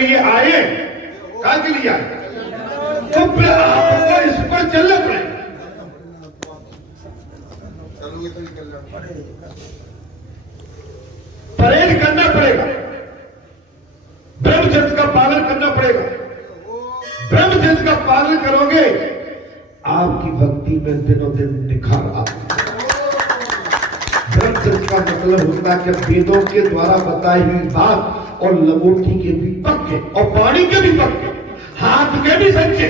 लिए आए, क्या के लिए आए? तो फिर आपको इस पर चलना पड़ेगा, परहेज करना पड़ेगा, ब्रह्मचर्य का पालन करना पड़ेगा। ब्रह्मचर्य का पालन करोगे, आपकी भक्ति में दिनों दिन निखार आएगा। ब्रह्मचर्य का मतलब होता है कि वेदों के द्वारा बताई हुई बात और लंगोटी के भी पक्के और पानी के भी पक्के, हाथ के भी सच्चे,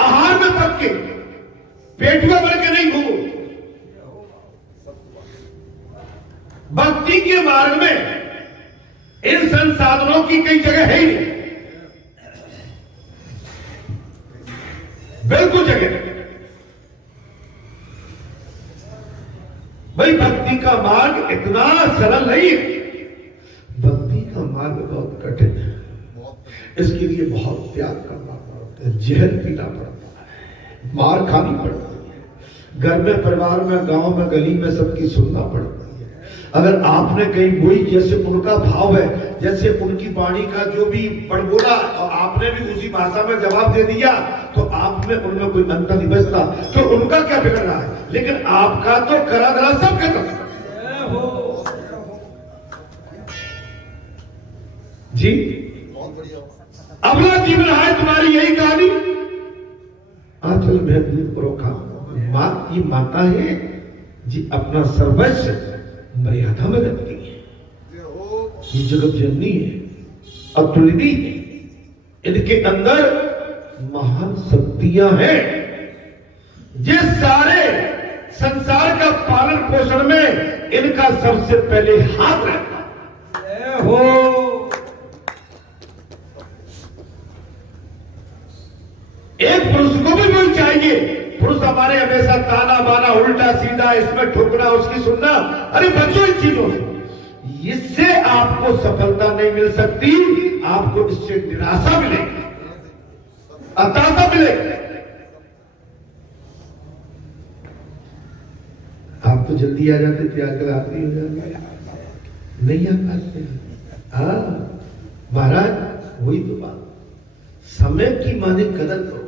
आहार में पक्के, पेटुआ भर के नहीं घूमो। भक्ति के मार्ग में इन संसाधनों की कई जगह है ही नहीं, बिल्कुल जगह। भाई भक्ति का मार्ग इतना सरल नहीं है, भक्ति का मार्ग बहुत कठिन है। इसके लिए बहुत त्याग करना पड़ता है, जहर पीना पड़ता है, मार खानी पड़ती है, घर में, परिवार में, गांव में, गली में सबकी सुनना पड़ता है। अगर आपने कहीं वही जैसे उनका भाव है, जैसे उनकी वाणी का जो भी बड़बोला और आपने भी उसी भाषा में जवाब दे दिया, तो आप में उनमें कोई अंतर नहीं बचता, तो उनका क्या बिगड़ रहा है? लेकिन आपका तो करा धरा सब खत्म। जी अगला जीवन है तुम्हारी यही कहानी। आंचल में दूध परोखा, मां की माता है जी, अपना सर्वस्व मर्यादा में रखती है। ये जगत जननी है, अतुलनीय है, इनके अंदर महान शक्तियां हैं, जिस सारे संसार का पालन पोषण में इनका सबसे पहले हाथ रहता है। हो एक पुरुष को भी वही चाहिए। पुरुष हमारे हमेशा ताना बाना, उल्टा सीधा, इसमें ठुकना, उसकी सुनना, अरे बच्चों इन चीजों से, इससे आपको सफलता नहीं मिल सकती, आपको इससे निराशा मिलेगी, हताशा मिलेगी। आप तो जल्दी आ जाते थे, आकर आखिरी हो जाते, नहीं आ पाते। हाँ महाराज, वही तो बात, समय की माने कदर करो।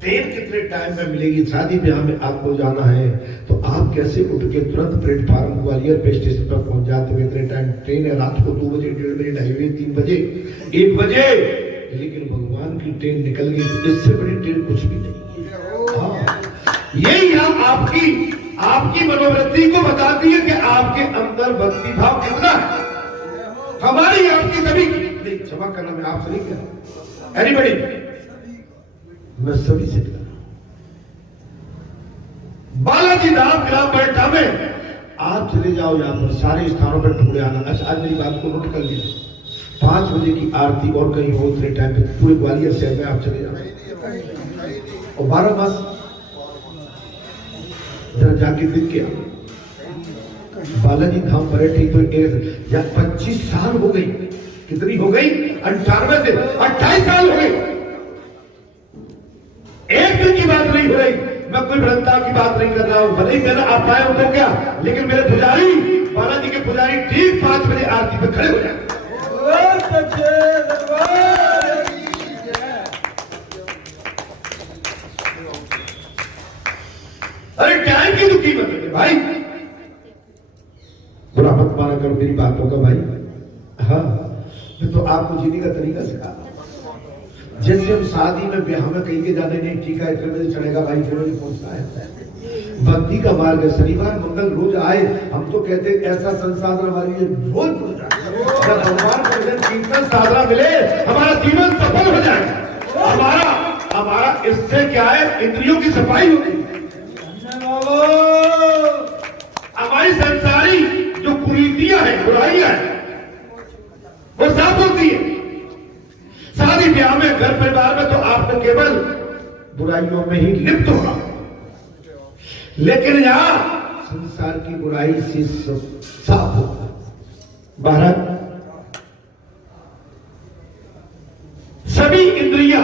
ट्रेन कितने टाइम में मिलेगी? शादी ब्याह में आपको जाना है तो आप कैसे उठ के तुरंत प्लेटफार्म ग्वालियर पे स्टेशन पर पहुंच जाते हो? इतने टाइम ट्रेन है, रात को 2 बजे, 1:30 बजे, 2:30 बजे, 3 बजे, 1 बजे, लेकिन भगवान की ट्रेन निकल गई तो इससे बड़ी ट्रेन कुछ भी नहीं है। हाँ, यही हम आपकी मनोवृत्ति को बताती है कि आपके अंदर भक्ति भाव कितना है। हमारी आपकी सभी नहीं, क्षमा करना, मैं आपसे नहीं कह रहा, एनीबॉडी, मैं सभी से कह रहा हूं। बालाजी धाम ग्राम बैठा में आप चले जाओ, यहां पर सारे स्थानों पर ढूंढे आना। आज मेरी बात को नोट कर लिया, 5 बजे की आरती और कहीं हो उतने टाइम पे पूरे ग्वालियर शहर में आप चले जाओ और 12 मास जरा जाके देख के आओ। बालाजी धाम पर्यटन तो 25 साल हो गई, कितनी हो गई? 98 से 28 साल हो गई। एक दिन की बात नहीं हो रही, मैं कोई वृंदावन की बात नहीं कर रहा हूं, भले ही कहना आप आए हो तो क्या, लेकिन मेरे पुजारी, बालाजी के पुजारी ठीक 5 बजे आरती पे खड़े हो जाए। अरे टाइम की तो कीमत है भाई, बुरा मत माना करो मेरी बातों का भाई। हाँ, मैं तो आपको जीने का तरीका सिखा। जैसे हम शादी में ब्याह में कहीं के जाने नहीं, ठीक है इतने बजे चढ़ेगा भाई, इतने बजे पहुंचना है। भक्ति का मार्ग है, शनिवार मंगल रोज आए, हम तो कहते हैं ऐसा संसाधन हमारे लिए रोज मिल जाए, भगवान का भजन कीर्तन साधना मिले, हमारा जीवन सफल हो जाए। हमारा इससे क्या है, इंद्रियों की सफाई होती है, हमारी संसारी जो कुरीतियां हैं, बुराइयां हैं, वो साफ होती है। शादी ब्याह में, घर परिवार में तो आपको केवल बुराइयों में ही लिप्त होना, लेकिन यहां संसार की बुराई से साफ होता। भारत सभी इंद्रियां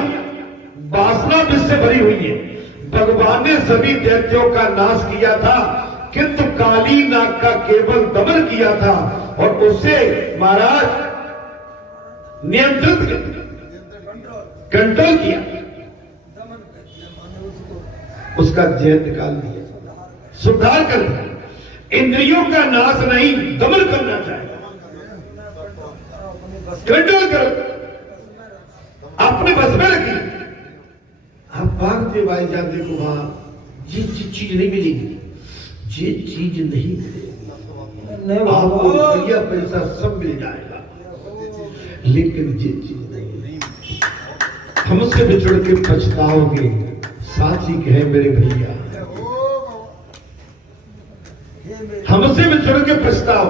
वासना विष से भरी हुई है। भगवान ने सभी दैत्यों का नाश किया था किंतु काली नाग का केवल दमन किया था और उसे महाराज नियंत्रित कंट्रोल किया, उसका जय निकाल दिया, सुधार कर दिया। इंद्रियों का नाश नहीं, दमन करना चाहिए, कंट्रोल करो, अपने बस में रखिए। आप भागते भाई जाते को वहां ये चीज नहीं मिलेगी, ये चीज नहीं मिलेगी, आपको रुपया पैसा सब मिल जाएगा, लेकिन ये चीज नहीं। हमसे बिछड़ के पछताओगे, साथी कहे मेरे भैया, हमसे बिछड़ के पछताओ,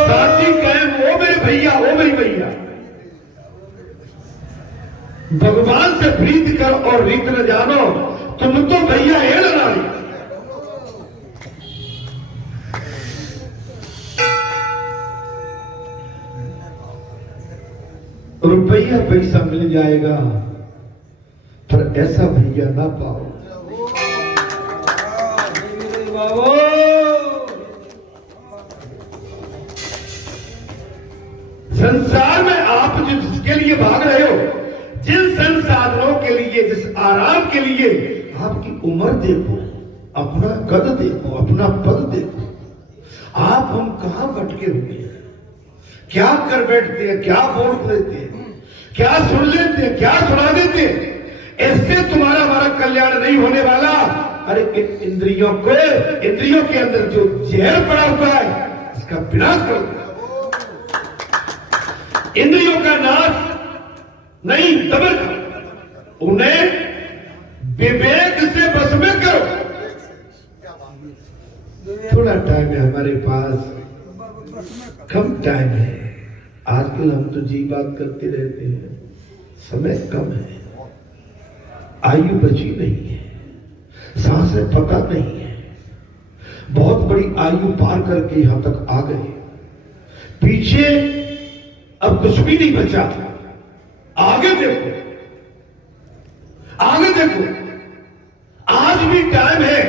साथी कहे वो मेरे भैया, वो मेरी भैया। भगवान से प्रीत कर और रीत न जानो, तुम तो भैया है लड़ाई। रुपया पैसा मिल जाएगा, पर ऐसा भैया ना पाओ। संसार में आप जिसके लिए भाग रहे हो, जिन संसाधनों के लिए, जिस आराम के लिए, आपकी उम्र देखो, अपना कद देखो, अपना पद देखो, आप हम कहां भटके हुए हैं, क्या कर बैठते हैं, क्या बोल देते हैं, क्या सुन लेते हैं, क्या सुना देते हैं। इससे तुम्हारा हमारा कल्याण नहीं होने वाला। अरे इंद्रियों के अंदर जो जहर पड़ा हुआ है, इसका विनाश करो। इंद्रियों का नाश नहीं, दमन करो, उन्हें विवेक से बस में करो। थोड़ा टाइम है हमारे पास, कम टाइम है। आजकल हम तो जी बात करते रहते हैं, समय कम है, आयु बची नहीं है, सांसें पता नहीं है, बहुत बड़ी आयु पार करके यहां तक आ गए, पीछे अब कुछ भी नहीं बचा। आगे देखो, आगे देखो, आज भी टाइम है।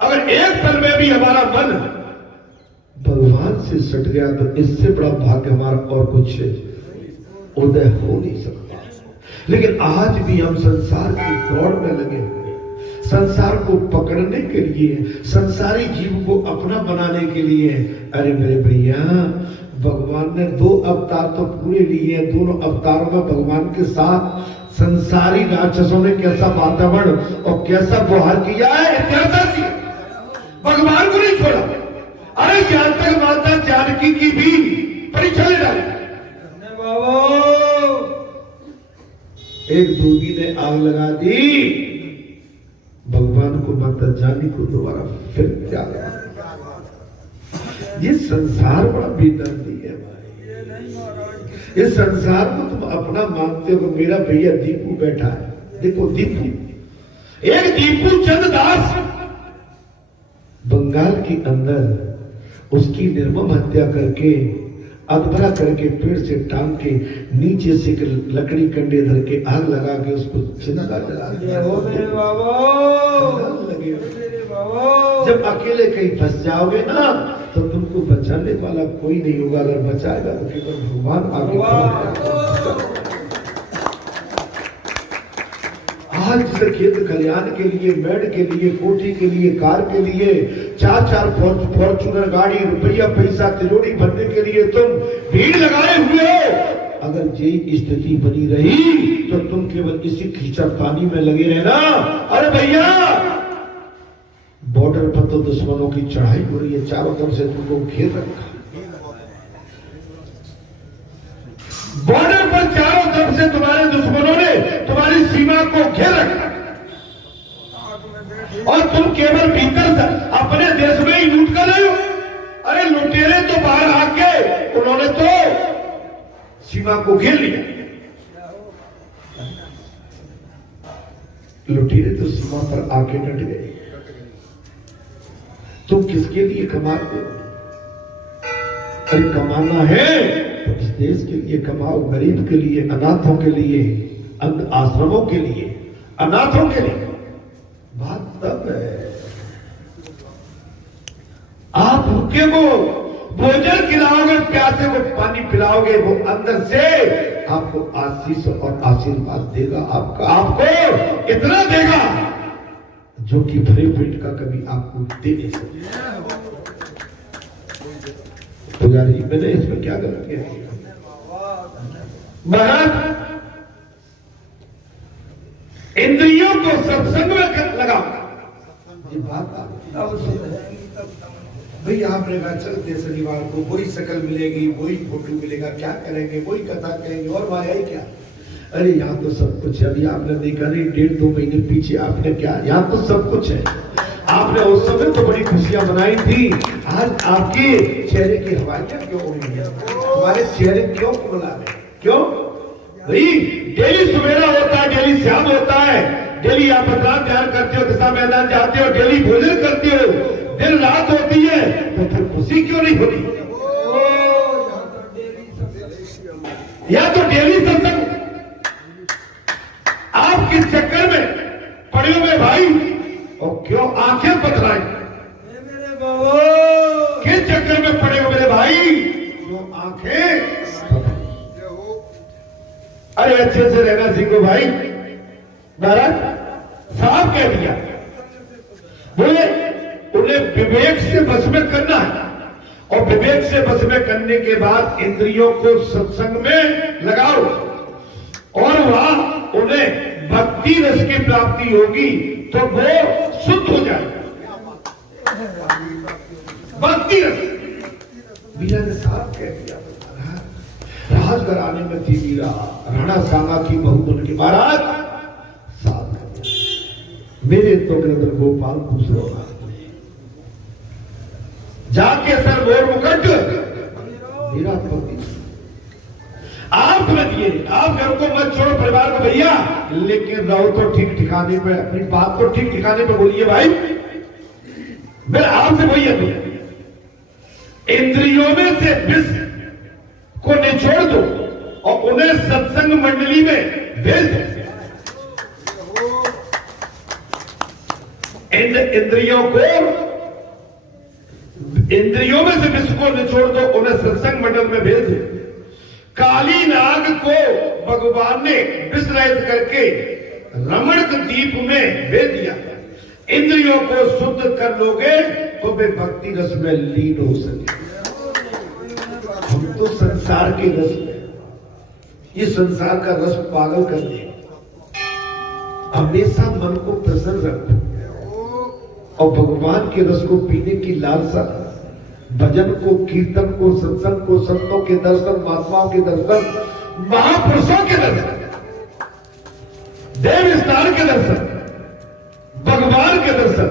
अगर एक पल में भी हमारा मन भगवान से सट गया तो इससे बड़ा भाग्य हमारा और कुछ उदय हो नहीं सकता। लेकिन आज भी हम संसार की दौड़ में लगे हुए, संसार को पकड़ने के लिए, संसारी जीव को अपना बनाने के लिए। अरे मेरे भैया, भगवान ने 2 अवतार तो पूरे लिए हैं। दोनों अवतारों में भगवान के साथ संसारी राक्षसों ने कैसा वातावरण और कैसा व्यवहार किया है, इतिहास किया, भगवान को नहीं छोड़ा। अरे यहां तक माता जानकी की भी परीक्षा ले डाली। एक दूधी ने आग लगा दी, भगवान को माता जानकी को दोबारा फिर त्याग। ये संसार बड़ा बेदर्दी है भाई। इस संसार को तुम अपना मानते हो। मेरा भैया दीपू बैठा है, देखो दीपू, एक दीपू चंद दास, बंगाल के अंदर उसकी निर्मम हत्या करके, अधभरा करके, पेड़ से टांग के, नीचे से लकड़ी कंडे धर के आग लगा के उसको जिंदा जला दिया। जब अकेले कहीं फंस जाओगे ना, तो तुमको बचाने वाला कोई नहीं होगा। अगर बचाएगा तो केवल भगवान आगे। आज से खेत खलियान के लिए, मेड के लिए, कोठी के लिए, कार के लिए, 4-4 फॉर्चूनर गाड़ी, रुपया पैसा तिजोरी भरने के लिए तुम भीड़ लगाए हुए हो। अगर यही स्थिति बनी रही तो तुम केवल इसी खींचातानी में लगे रहना। अरे भैया, बॉर्डर पर तो दुश्मनों की चढ़ाई हो रही है, चारों तरफ से तुमको घेर रखा। बॉर्डर पर चारों तरफ से तुम्हारे दुश्मनों ने तुम्हारी सीमा को घेर रखा, और तुम केवल भीतर से अपने देश में ही लूट कर रहे हो। अरे लुटेरे तो बाहर आके उन्होंने तो सीमा को घेर लिया। लुटेरे तो सीमा पर आके डट गए। तुम किसके लिए कमाते हो? अरे कमाना है तो इस देश के लिए कमाओ, गरीब के लिए, अनाथों के लिए, आश्रमों के लिए, अनाथों के लिए। बात तब है भूखे को भोजन खिलाओगे, प्यासे को पानी पिलाओगे, वो अंदर से आपको आशीष और आशीर्वाद देगा। आपको इतना देगा जो कि भरे पेट का कभी आपको दे नहीं सकता। तो यार मैंने इसमें क्या गलत किया? महाराज इंद्रियों को सत्संग में लगाओ। ये बात भाई आपने कहा चलते शनिवार को वही शकल मिलेगी, वही फोटो मिलेगा, क्या करेंगे, वही कथा करेंगे और वहां है क्या? अरे यहाँ तो सब कुछ है। अभी आपने देखा नहीं 1.5-2 महीने पीछे आपने क्या, यहाँ तो सब कुछ है। आपने उस समय तो बड़ी खुशियां मनाई थी, आज आपके चेहरे की हवाइयां क्यों हो रही है? हमारे चेहरे क्यों कुमला है? क्यों भाई? डेली सवेरा होता है, डेली शाम होता है, डेली आप अपराध ध्यान करते हो, दिशा मैदान जाते हो, डेली भोजन करते हो, दिन रात होती है, तो फिर खुशी क्यों नहीं होती? या तो डेली सत्संग। आप किस चक्कर में पड़े हुए भाई? और क्यों आंखें पथराई? किस चक्कर में पड़े हो मेरे भाई? जो आंखें। अरे अच्छे से रहना सीखो भाई। महाराज साहब कह दिया, बोले उन्हें विवेक से वश में करना है, और विवेक से वश में करने के बाद इंद्रियों को सत्संग में लगाओ, और वहां उन्हें भक्ति रस की प्राप्ति होगी तो वो शुद्ध हो जाएगा। भक्ति रस। मीरा ने साफ कह दिया, राजघराने में थी मीरा, राणा सांगा की बहू बन के। महाराज साफ कह दिया, मेरे तो गृह गोपाल दूसरे जाके सर मोर मुकट मेरा पति। आप समझिए, आप घर को मत छोड़ो, परिवार को भैया, लेकिन रहो तो ठीक ठिकाने पे, अपनी बात तो ठीक ठिकाने पे बोलिए भाई। मैं आपसे वही है, इंद्रियों में से विष को निचोड़ दो और उन्हें सत्संग मंडली में भेज दो। इंद्रियों में से विष को निचोड़ दो, उन्हें सत्संग मंडल में भेज दो। काली नाग को भगवान ने विष रहित करके रमणक द्वीप में भेज दिया। इंद्रियों को शुद्ध कर लोगे तो वे भक्ति रस में लीन हो सके। हम तो संसार के रस में, ये संसार का रस पागल कर दे। हमेशा मन को प्रसन्न रखो और भगवान के रस को पीने की लालसा, भजन को, कीर्तन को, सत्संग को, संतों के दर्शन, महात्माओं के दर्शन, महापुरुषों के दर्शन, देव स्नान के दर्शन, भगवान के दर्शन,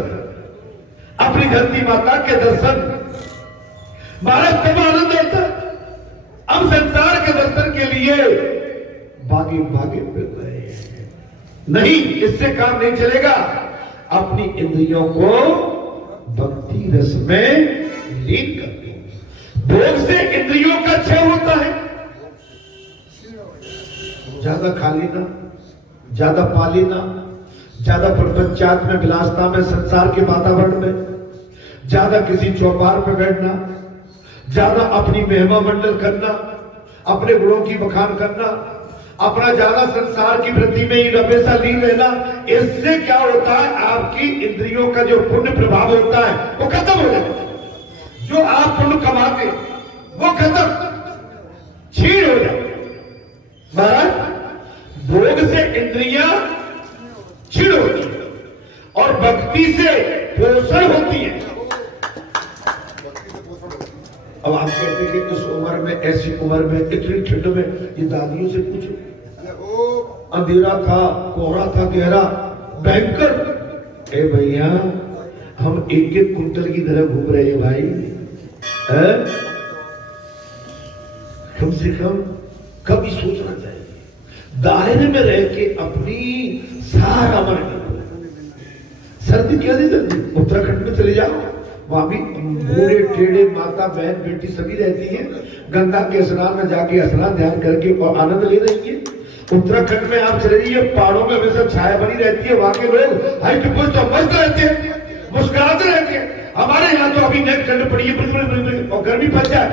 अपनी धरती माता के दर्शन, महाराज तब आनंद होता है। अब संसार के दर्शन के लिए भागे भागे फिर रहे हैं। नहीं, इससे काम नहीं चलेगा। अपनी इंद्रियों को भक्ति रस में लीन कर दो। भोग से इंद्रियों का क्षय होता है। ज्यादा खा लेना, ज्यादा पा लेना, ज्यादा प्रपंचात में, विलासता में, संसार के वातावरण में, ज्यादा किसी चौपार पर बैठना, ज्यादा अपनी महिमा मंडल करना, अपने गुणों की बखान करना, अपना ज्यादा संसार की वृद्धि में ही हमेशा लीन रहना, इससे क्या होता है? आपकी इंद्रियों का जो पुण्य प्रभाव होता है वो खत्म हो जाता है। जो आप पुण्य कमाते वो खत्म, छीन हो जाए। महाराज भोग से इंद्रियां छीन होती है और भक्ति से पोषण होती है। अब आप कहते हैं कि इस उम्र में, ऐसी उम्र में, इतनी ठंड में, ये दादियों से पूछो, अंधेरा था, कोहरा था, गहरा, भयंकर। ए भैया, हम एक एक कुंटल की तरह घूम रहे हैं भाई। कम से कम कभी सोचना चाहिए, दायरे में रह के अपनी सारा मन। सर्दी क्या नहीं सर्दी, उत्तराखंड में चले जाओ, वहां भी बूढ़े टेढ़े माता बहन बेटी सभी रहती है। गंगा के स्नान में जाके स्नान ध्यान करके और आनंद ले रही है। उत्तराखंड में आप चले जाइए, पहाड़ों में हमेशा छाया बनी रहती है, वहां के लोग हाई टिप्पल तो मस्त रहते हैं, मुस्कुराते रहते हैं। हमारे यहाँ तो अभी नेट ठंड पड़ी है और गर्मी पड़ जाए,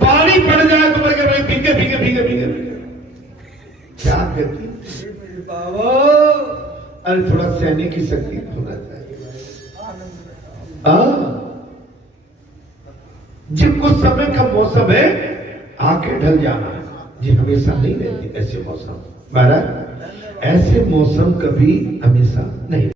पानी पड़ जाए तो भीगे भीगे भीगे भीगे क्या गति। अरे थोड़ा सहने की शक्ति होना चाहिए। जब कुछ समय का मौसम है आके ढल जाना है जी, हमेशा नहीं रहती ऐसे मौसम। महाराज ऐसे मौसम कभी हमेशा नहीं।